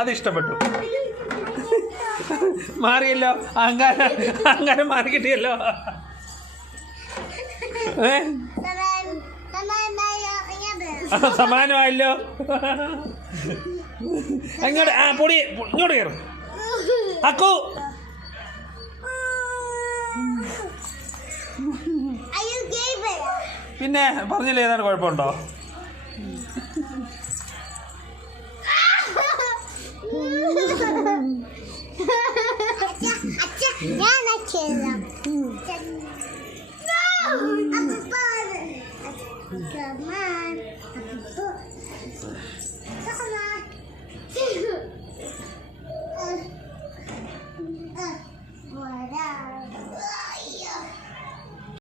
അതിഷ്ടപ്പെട്ടു. മാറിയല്ലോ, അഹങ്കാരം മാറി കിട്ടിയല്ലോ. സമാനമായല്ലോ. അങ്ങോട്ട് പൊടി ഇങ്ങോട്ട് കയറും. അക്കു പിന്നെ പറഞ്ഞില്ലേ ഏതാണ് കുഴപ്പമുണ്ടോ? Come on.